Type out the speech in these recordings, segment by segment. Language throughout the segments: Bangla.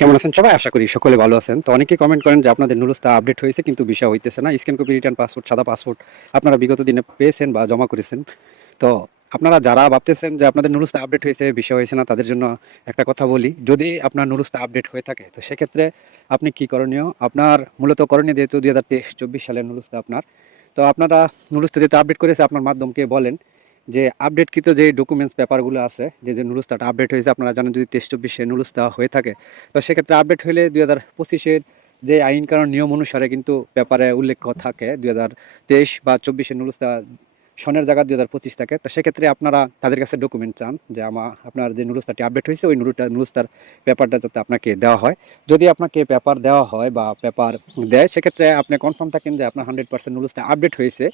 কেমন আছেন সবাই? আশা করি সকলে ভালো আছেন। তো অনেকেই কমেন্ট করেন যে আপনাদের নুরুস্তা আপডেট হয়েছে কিন্তু বিষয় হইতেছে না। স্ক্যান কপি রিটার্ন পাসপোর্ট সাদা পাসপোর্ট আপনারা বিগত দিনে পেয়েছেন বা জমা করেছেন। তো আপনারা যারা ভাবতেছেন যে আপনাদের নুরুস্তা আপডেট হয়েছে, বিষয় হয়েছে না, তাদের জন্য একটা কথা বলি। যদি আপনার নুরুস্তা আপডেট হয়ে থাকে, তো সেক্ষেত্রে আপনি কি করণীয়? আপনার মূলত করণীয় যেহেতু দুই হাজার তেইশ, চব্বিশ সালের নুরুস্তা আপনার। তো আপনারা নুরুস্তা যেহেতু আপডেট করেছে, আপনার মাধ্যমকে বলেন। যে আপডেটকৃত যে ডকুমেন্টস পেপারগুলো আছে, যে যে নুরুস্তাটা আপডেট হয়েছে, আপনারা জানেন যদি তেইশ চব্বিশে নুরুস্তা হয়ে থাকে, তো সেক্ষেত্রে আপডেট হলে দুই হাজার পঁচিশের যে আইন কারণ নিয়ম অনুসারে কিন্তু পেপারে উল্লেখ থাকে, দুই হাজার তেইশ বা চব্বিশে নুরুস্তা সনের জায়গা দুই হাজার পঁচিশ থাকে। তো সেক্ষেত্রে আপনারা তাদের কাছে ডকুমেন্ট চান যে আমার আপনার যে নুরুস্তাটি আপডেট হয়েছে, ওই নুরুটা নুরুস্তার পেপারটা যাতে আপনাকে দেওয়া হয়। যদি আপনাকে পেপার দেওয়া হয় বা পেপার দেয়, সেক্ষেত্রে আপনি কনফার্ম থাকেন যে আপনার হান্ড্রেড পার্সেন্ট নুরুস্তা আপডেট হয়েছে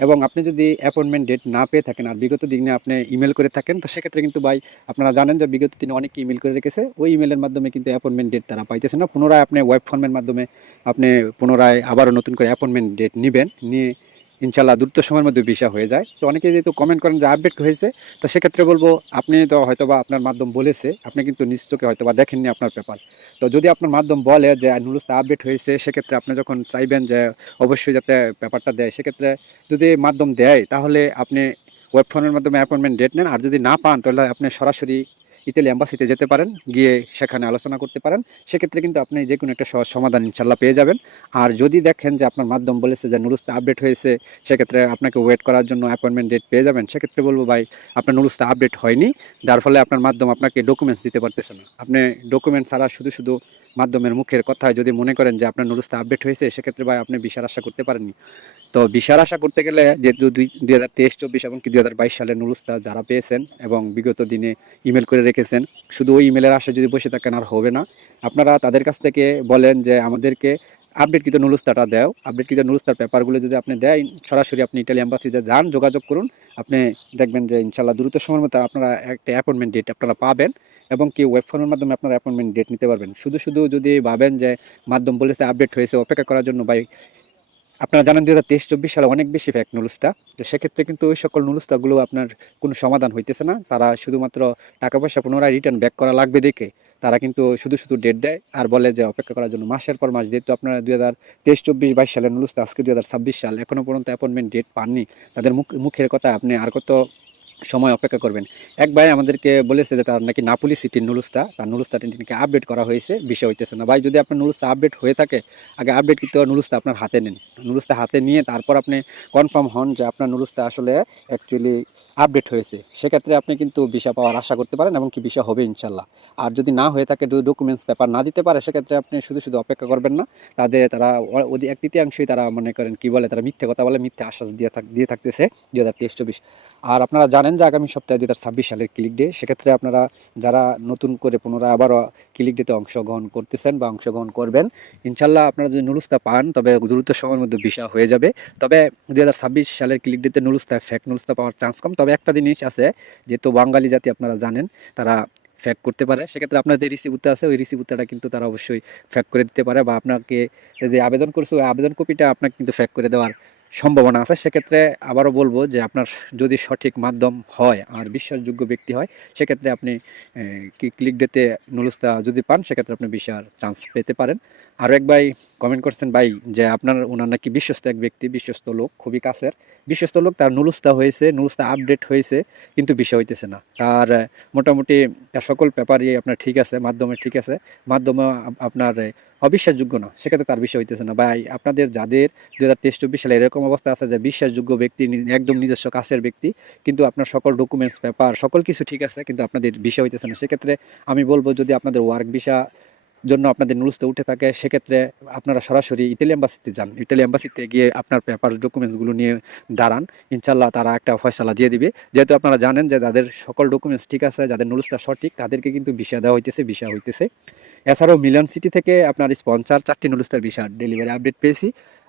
এবং আপনি যদি অ্যাপয়েন্টমেন্ট ডেট না পেয়ে থাকেন আর বিগত দিনে আপনি ইমেল করে থাকেন, তো সেক্ষেত্রে কিন্তু ভাই আপনারা জানেন যে বিগত দিনে অনেকে ইমেল করে রেখেছে। ওই ইমেলের মাধ্যমে কিন্তু অ্যাপয়েন্টমেন্ট ডেট তারা পাইতেছে না। পুনরায় আপনি ওয়েব ফর্মের মাধ্যমে আপনি পুনরায় আবারও নতুন করে অ্যাপয়েন্টমেন্ট ডেট নেবেন। নিয়ে ইনশাল্লাহ দ্রুত সময়ের মধ্যে ভিসা হয়ে যায়। তো অনেকে যেহেতু কমেন্ট করেন যে আপডেট হয়েছে, তো সেক্ষেত্রে বলব, আপনি তো হয়তোবা আপনার মাধ্যম বলেছে, আপনি কিন্তু নিশ্চয়ই হয়তোবা দেখেননি আপনার পেপার তো যদি আপনার মাধ্যম বলে যে নুরুস্তা আপডেট হয়েছে, সেক্ষেত্রে আপনি যখন চাইবেন যে অবশ্যই যাতে পেপারটা দেয়, সেক্ষেত্রে যদি মাধ্যম দেয়, তাহলে আপনি ওয়েব ফোনের মাধ্যমে অ্যাপয়েন্টমেন্ট ডেট নেন। আর যদি না পান, তাহলে আপনি সরাসরি ইতালি অ্যাম্বাসিতে যেতে পারেন, গিয়ে সেখানে আলোচনা করতে পারেন। সেক্ষেত্রে কিন্তু আপনি যে কোনো একটা সহজ সমাধান ইনশাল্লাহ পেয়ে যাবেন। আর যদি দেখেন যে আপনার মাধ্যম বলেছে যে নুরুস্তা আপডেট হয়েছে, সেক্ষেত্রে আপনাকে ওয়েট করার জন্য অ্যাপয়েন্টমেন্ট ডেট পেয়ে যাবেন। সেক্ষেত্রে বলব ভাই, আপনার নুরুস্তা আপডেট হয়নি, যার ফলে আপনার মাধ্যম আপনাকে ডকুমেন্টস দিতে পারতেছে না। আপনি ডকুমেন্ট ছাড়া শুধু শুধু মাধ্যমের মুখের কথায় যদি মনে করেন যে আপনার নুরুস্তা আপডেট হয়েছে, সেক্ষেত্রে ভাই আপনি বিশার আশা করতে পারেননি। তো বিশাল আশা করতে গেলে যেহেতু দুই হাজার তেইশ, চব্বিশ এবং দুই হাজার বাইশ সালের নুরুস্তা যারা পেয়েছেন এবং বিগত দিনে ইমেল করে রেখেছেন, শুধু ওই ইমেলের আশা যদি বসে থাকেন আর হবে না। আপনারা তাদের কাছ থেকে বলেন যে আমাদেরকে আপডেটকৃত নুরুস্তাটা দেও। আপডেটকৃত নুরুস্তার পেপারগুলো যদি আপনি দেয়, সরাসরি আপনি ইটালি অ্যাম্বাসিতে যান, যোগাযোগ করুন। আপনি দেখবেন যে ইনশাল্লাহ দ্রুত সময়ের মধ্যে আপনারা একটা অ্যাপয়েন্টমেন্ট ডেট আপনারা পাবেন এবং কি ওয়েব ফোনের মাধ্যমে আপনারা অ্যাপয়েন্টমেন্ট ডেট নিতে পারবেন। শুধু শুধু যদি ভাবেন যে মাধ্যম বলেছে আপডেট হয়েছে, অপেক্ষা করার জন্য ভাই আপনারা জানেন দুই হাজার তেইশ চব্বিশ সালে অনেক বেশি ফ্যাক নুলুস্তা তো সেক্ষেত্রে কিন্তু ওই সকল নুলুস্তাগুলো আপনার কোনো সমাধান হইতেছে না। তারা শুধুমাত্র টাকা পয়সা পুনরায় রিটার্ন ব্যাক করা লাগবে দেখে। তারা কিন্তু শুধু শুধু ডেট দেয় আর বলে যে অপেক্ষা করার জন্য মাসের পর মাস। যেহেতু আপনারা দুই হাজার তেইশ চব্বিশ বাইশ সালের নুলুস্তা আজকে দুই হাজার ছাব্বিশ সাল এখনও পর্যন্ত অ্যাপয়েন্টমেন্ট ডেট পাননি। তাদের মুখ মুখের কথা আপনি আর কত সময় অপেক্ষা করবেন। এক ভাই আমাদেরকে বলেছে যে তার নাকি নাপুলি সিটির নুলুস্তা, তার নুলুস্তাটি নাকি আপডেট করা হয়েছে, বিষয় হইতেছে না। ভাই, যদি আপনার নুলুস্তা আপডেট হয়ে থাকে, আগে আপডেট কিন্তু নুলুস্তা আপনার হাতে নেন। নুলুস্তা হাতে নিয়ে তারপর আপনি কনফার্ম হন যে আপনার নুলুস্তা আসলে অ্যাকচুয়ালি আপডেট হয়েছে। সেক্ষেত্রে আপনি কিন্তু ভিসা পাওয়ার আশা করতে পারেন এবং কি ভিসা হবে ইনশাল্লাহ আর যদি না হয়ে থাকে ডকুমেন্টস পেপার না দিতে পারে, সেক্ষেত্রে আপনি শুধু শুধু অপেক্ষা করবেন না। তাদের তারা ওদের এক তৃতীয়াংশই তারা মনে করেন কি বলে, তারা মিথ্যে কথা বলে, মিথ্যে আশ্বাস দিয়ে থাক, দিয়ে থাকতেছে দু হাজার তেইশ চব্বিশ। আর আপনারা জানেন যে আগামী সপ্তাহে দুই হাজার ছাব্বিশ সালের ক্লিক ডে সেক্ষেত্রে আপনারা যারা নতুন করে পুনরায় আবারও ক্লিক ডেতে অংশগ্রহণ করতেছেন বা অংশগ্রহণ করবেন, ইনশাল্লাহ আপনারা যদি নুরুস্তা পান, তবে দ্রুত সময়ের মধ্যে ভিসা হয়ে যাবে। তবে দুই হাজার ছাব্বিশ সালের ক্লিক ডেতে নুরুস্তা ফেক নুরুস্তা পাওয়ার চান্স কম। তবে একটা জিনিস আছে, যেহেতু বাঙালি জাতি আপনারা জানেন, তারা ফ্যাক করতে পারে। সেক্ষেত্রে আপনার যে রিসিভুতে আছে, ওই রিসিভুতাটা কিন্তু তারা অবশ্যই ফ্যাক করে দিতে পারে বা আপনাকে যে আবেদন করছে, ওই আবেদন কপিটা আপনাকে কিন্তু ফ্যাক করে দেওয়ার সম্ভাবনা আছে, সেক্ষেত্রে আবারও বলব যে আপনার যদি সঠিক মাধ্যম হয় আর বিশ্বাসযোগ্য ব্যক্তি হয়, সেক্ষেত্রে আপনি ক্লিক ডেতে নুলুস্তা যদি পান, সেক্ষেত্রে আপনি বিশাল চান্স পেতে পারেন। আরও এক ভাই কমেন্ট করছেন, ভাই, যে আপনার ওনার নাকি বিশ্বস্ত এক ব্যক্তি, বিশ্বস্ত লোক, খুবই কাছের। বিশ্বস্ত লোক, তার নুলুস্তা হয়েছে, নুলুস্তা আপডেট হয়েছে, কিন্তু বিষয় হইতেছে না। তার মোটামুটি তার সকল পেপারই আপনার ঠিক আছে, মাধ্যমে ঠিক আছে। মাধ্যমে আপনার অবিশ্বাসযোগ্য না। সেক্ষেত্রে তার বিষয় হইতেছে না। ভাই, আপনাদের যাদের দু হাজার তেইশ, চব্বিশ সালে এরকম অবস্থা আছে যে বিশ্বাসযোগ্য ব্যক্তি একদম নিজস্ব কাছের ব্যক্তি, কিন্তু আপনার সকল ডকুমেন্টস পেপার সকল কিছু ঠিক আছে, কিন্তু আপনাদের বিষয় হইতেছে না। সেক্ষেত্রে আমি বলব, যদি আপনাদের ওয়ার্ক ভিসা জন্য আপনাদের নুরুস্তে উঠে থাকে, সেক্ষেত্রে আপনারা সরাসরি ইটালি এম্বাসিতে যান। ইটালি এম্বাসিতে গিয়ে আপনার পেপার ডকুমেন্টসগুলো নিয়ে দাঁড়ান। ইনশাল্লাহ তারা একটা ফয়সালা দিয়ে দিবে। যেহেতু আপনারা জানেন যে যাদের সকল ডকুমেন্টস ঠিক আছে, যাদের নুরুসটা সঠিক, তাদেরকে কিন্তু ভিসা দেওয়া হইতেছে ভিসা হইতেছে। এছাড়াও মিলন সিটি থেকে আপনার স্পন্সার চারটি নুরুস্তার ভিসা ডেলিভারি আপডেট পেয়েছি।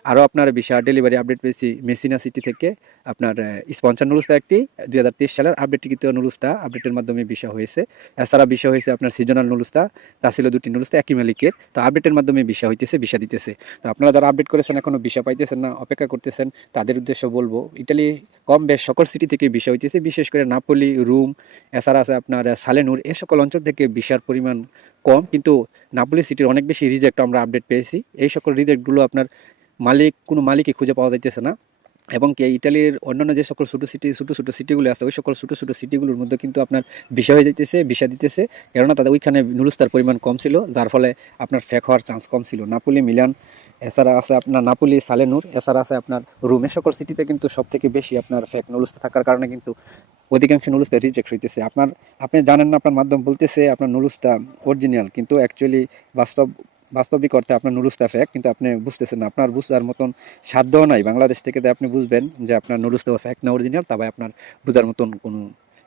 আরও আপনার ভিসা ডেলিভারি আপডেট পেয়েছি মেসিনা সিটি থেকে। আপনার স্পন্সার নুলুস্তা একটি। দুই হাজার তেইশ সালের আপডেটকৃত নুলুস্তা আপডেটের মাধ্যমে ভিসা হয়েছে। এছাড়া ভিসা হয়েছে আপনার সিজনাল নুলুস্তা তা ছিল দুটি নুলুস্তা একই মালিকের। তো আপডেটের মাধ্যমে ভিসা হইতেছে ভিসা দিতেছে। তো আপনারা যারা আপডেট করেছেন, এখনও ভিসা পাইতেছেন না, অপেক্ষা করতেছেন, তাদের উদ্দেশ্য বলব, ইটালি কম বেশ সকল সিটি থেকে ভিসা হইতেছে, বিশেষ করে নাপোলি রুম এছাড়া আছে আপনার সালেনুর এ সকল অঞ্চল থেকে ভিসার পরিমাণ কম। কিন্তু নাপোলি সিটির অনেক বেশি রিজেক্ট আমরা আপডেট পেয়েছি। এই সকল রিজেক্টগুলো আপনার মালিক, কোনো মালিকই খুঁজে পাওয়া যাইতেছে না। এবং কি ইটালির অন্যান্য যে সকল ছোটো সিটি ছোটো ছোটো সিটিগুলো আছে, ওই সকল ছোটো ছোটো সিটিগুলোর মধ্যে কিন্তু আপনার বিষয় হয়ে যাইতেছে বিষা দিতেছে। কেননা তাদের ওইখানে নুরুস্তার পরিমাণ কম ছিল, যার ফলে আপনার ফেক হওয়ার চান্স কম ছিল। নাপুলি, মিলান, এছাড়া আছে আপনার নাপুলি, সালেনুর, এছাড়া আছে আপনার রুমে। সকল সিটিতে কিন্তু সব থেকে বেশি আপনার ফেক নুরুস্তা থাকার কারণে কিন্তু অধিকাংশ নুরুস্তা রিজেক্ট হইতেছে। আপনার, আপনি জানেন না, আপনার মাধ্যম বলতেছে আপনার নুরুস্তা অরিজিনাল কিন্তু অ্যাকচুয়ালি বাস্তব বাস্তবিক অর্থে আপনার নুরুস্তা ফেক কিন্তু আপনি বুঝতেছেন না। আপনার বুঝার মতন সাধ্যও নাই। বাংলাদেশ থেকে আপনি বুঝবেন যে আপনার নুরুস্তা ফেক না অরিজিনাল তবে আপনার বুঝার মতন কোনো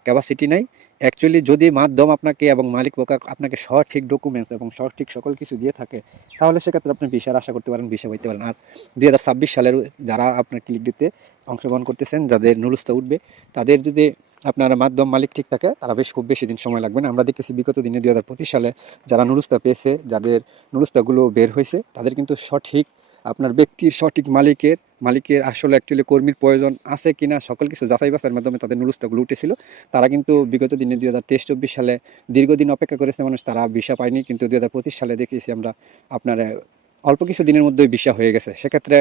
ক্যাপাসিটি নাই। অ্যাকচুয়ালি যদি মাধ্যম আপনাকে এবং মালিক পোকা আপনাকে সঠিক ডকুমেন্টস এবং সঠিক সকল কিছু দিয়ে থাকে, তাহলে সেক্ষেত্রে আপনি ভিসার আশা করতে পারেন ভিসা পাইতে পারেন। আর দুই হাজার ছাব্বিশ সালের যারা আপনার ক্লিক দিতে অংশগ্রহণ করতেছেন, যাদের নুরুস্তা উঠবে, তাদের যদি আপনার মাধ্যম মালিক ঠিক থাকে, তারা বেশ খুব বেশি দিন সময় লাগবে না। আমরা দেখেছি বিগত দিনে দুই হাজার পঁচিশ সালে যারা নুরুস্তা পেয়েছে, যাদের নুরুস্তাগুলো বের হয়েছে, তাদের কিন্তু সঠিক আপনার ব্যক্তির সঠিক মালিকের মালিকের আসলে অ্যাকচুয়ালি কর্মীর প্রয়োজন আছে কিনা, সকল কিছু যাচাই বাছাইয়ের মাধ্যমে তাদের নুরুস্তাগুলো উঠেছিল। তারা কিন্তু বিগত দিনে দুই হাজার তেইশ চব্বিশ সালে দীর্ঘদিন অপেক্ষা করেছে মানুষ, তারা ভিসা পায়নি, কিন্তু দুই হাজার পঁচিশ সালে দেখেছি আমরা আপনার অল্প কিছু দিনের মধ্যেই ভিসা হয়ে গেছে। সেক্ষেত্রে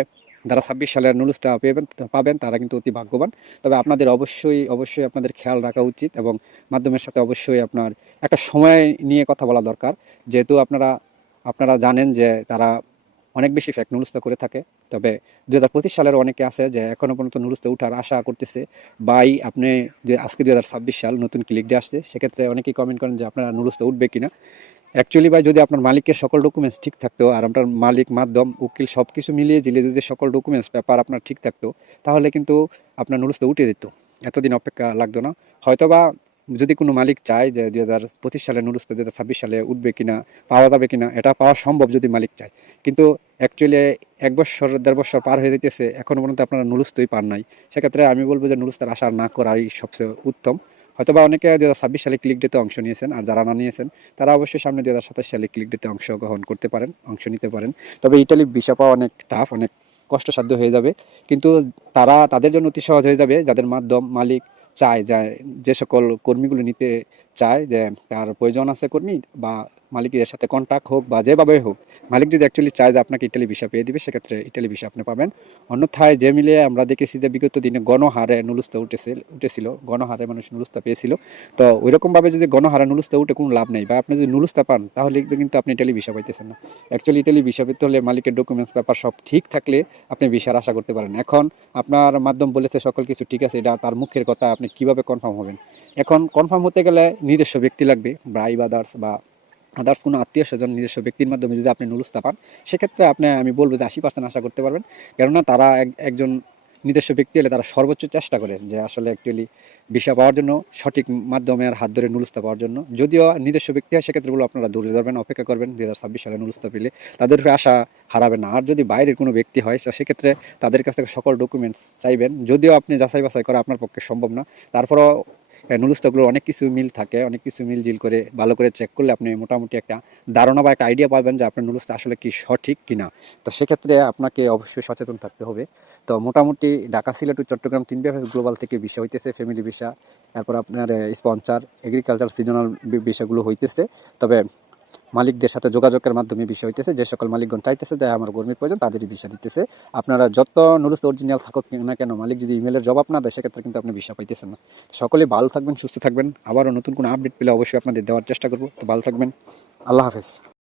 যারা ছাব্বিশ সালের নুরুস্তা পেবেন পাবেন, তারা কিন্তু অতি ভাগ্যবান। তবে আপনাদের অবশ্যই অবশ্যই আপনাদের খেয়াল রাখা উচিত এবং মাধ্যমের সাথে অবশ্যই আপনার একটা সময় নিয়ে কথা বলা দরকার। যেহেতু আপনারা আপনারা জানেন যে তারা অনেক বেশি ফ্যাক নুরুস্তা করে থাকে। তবে দু হাজার পঁচিশ সালের অনেকে আছে যে এখনও পর্যন্ত নুরুস্তা উঠার আশা করতেছে। বাই আপনি যে আজকে দু হাজার ছাব্বিশ সাল নতুন ক্লিক ডে আসছে, সেক্ষেত্রে অনেকেই কমেন্ট করেন যে আপনারা নুরুস্তা উঠবে কিনা। অ্যাকচুয়ালি ভাই, যদি আপনার মালিকের সকল ডকুমেন্টস ঠিক থাকতো আর আপনার মালিক, মাধ্যম, উকিল সব কিছু মিলিয়ে জিলিয়ে যদি সকল ডকুমেন্টস পেপার আপনার ঠিক থাকতো, তাহলে কিন্তু আপনার নুরুস্তা উঠে দিত। এতদিন অপেক্ষা লাগতো না। হয়তোবা যদি কোনো মালিক চায় যে দুই হাজার পঁচিশ সালে নুরুস্তা দুই হাজার ছাব্বিশ সালে উঠবে কিনা, পাওয়া যাবে কিনা, এটা পাওয়া সম্ভব যদি মালিক চায়। কিন্তু অ্যাকচুয়ালি এক বছর, দেড় বছর পার হয়ে যেতেছে এখনও পর্যন্ত আপনারা নুরুস্তই পান নাই। সেক্ষেত্রে আমি বলব যে নুরুস্তার আশা না করাই সবচেয়ে উত্তম। হয়তোবা অনেকে দু হাজার ছাব্বিশ সালে ক্লিক ডেতে অংশ নিয়েছেন, আর যারা না নিয়েছেন, তারা অবশ্যই সামনে দু হাজার সাতাশ সালে ক্লিক ডেতে অংশগ্রহণ করতে পারেন, অংশ নিতে পারেন। তবে ইটালি ভিসা পাওয়া অনেক টাফ অনেক কষ্টসাধ্য হয়ে যাবে। কিন্তু তারা, তাদের জন্য অতি সহজ হয়ে যাবে, যাদের মাধ্যম, মালিক চায়, যে সকল কর্মীগুলো নিতে চায়, যে, তার প্রয়োজন আছে কর্মী বা মালিকের সাথে কন্ট্যাক্ট হোক বা যেভাবে হোক, মালিক যদি অ্যাকচুয়ালি চায় যে আপনাকে ইটালি ভিসা পেয়ে দিবে, সেক্ষেত্রে ইটালি ভিসা আপনি পাবেন। অন্যথায় যে মিলিয়ে আমরা দেখেছি যে বিগত দিনে গণহারে নুলুস্তা উঠেছে, উঠেছিল, গণহারে মানুষ নুলুস্তা পেয়েছিল। তো ওইরকমভাবে যদি গণহারে নুলুস্তা উঠে কোনো লাভ নেই বা আপনি যদি নুলুস্তা পান, তাহলে কিন্তু আপনি ইটালি ভিসা পাইতেছেন না। অ্যাকচুয়ালি ইটালি ভিসা পেতে হলে মালিকের ডকুমেন্টস ব্যাপার সব ঠিক থাকলে আপনি ভিসার আশা করতে পারেন। এখন আপনার মাধ্যম বলেছে সকল কিছু ঠিক আছে, এটা তার মুখের কথা, আপনি কীভাবে কনফার্ম হবেন? এখন কনফার্ম হতে গেলে নিজস্ব ব্যক্তি লাগবে ব্রাইব আদার্স বা আদার্স কোনো আত্মীয় স্বজন, নিজস্ব ব্যক্তির মাধ্যমে যদি আপনি নুলুস্তা পান, সেক্ষেত্রে আপনি, আমি বলব যে আশি পার্সেন্ট আশা করতে পারবেন। কেননা তারা এক- একজন নিজস্ব ব্যক্তি হলে তারা সর্বোচ্চ চেষ্টা করে যে আসলে অ্যাকচুয়ালি ভিসা পাওয়ার জন্য, সঠিক মাধ্যমে আর হাত ধরে নুলুস্তা পাওয়ার জন্য। যদিও নিজস্ব ব্যক্তি হয়, সেক্ষেত্রে বলব আপনারা ধৈর্য ধরবেন, অপেক্ষা করবেন। দু হাজার ছাব্বিশ সালে নুলুস্তা পেলে তাদের আশা হারাবেন না। আর যদি বাইরের কোনো ব্যক্তি হয় সেক্ষেত্রে তাদের কাছ থেকে সকল ডকুমেন্টস চাইবেন। যদিও আপনি যাচাই বাছাই করা আপনার পক্ষে সম্ভব না। তারপরও নুলুস্তাগুলোর অনেক কিছু মিল থাকে, অনেক কিছু মিল জিল করে, ভালো করে চেক করলে আপনি মোটামুটি একটা ধারণা বা একটা আইডিয়া পাবেন যে আপনার নুলুস্তা আসলে কি সঠিক কিনা। তো সেক্ষেত্রে আপনাকে অবশ্যই সচেতন থাকতে হবে। তো মোটামুটি ঢাকা, সিলেট ও চট্টগ্রাম তিন বিভাগ গ্লোবাল থেকে বিষয় হইতেছে ফ্যামিলি ভিসা তারপর আপনার স্পন্সার এগ্রিকালচার সিজনাল বিষয়গুলো হইতেছে। তবে মালিকদের সাথে যোগাযোগের মাধ্যমে বিষয় হইতেছে, যে সকল মালিকগণ চাইতেছে যে আমার কর্মীর প্রয়োজন তাদেরই বিষয় দিতেছে। আপনারা যত নুরুস্ত অরিজিনাল থাকুক না কেন, মালিক যদি ইমেলের জবাব না দেয়, সেক্ষেত্রে কিন্তু আপনি বিষয় পাইতেছেন না। সকলে ভালো থাকবেন, সুস্থ থাকবেন। আবারও নতুন কোনো আপডেট পেলে অবশ্যই আপনাদের দেওয়ার চেষ্টা করব। তো ভালো থাকবেন। আল্লাহ হাফেজ।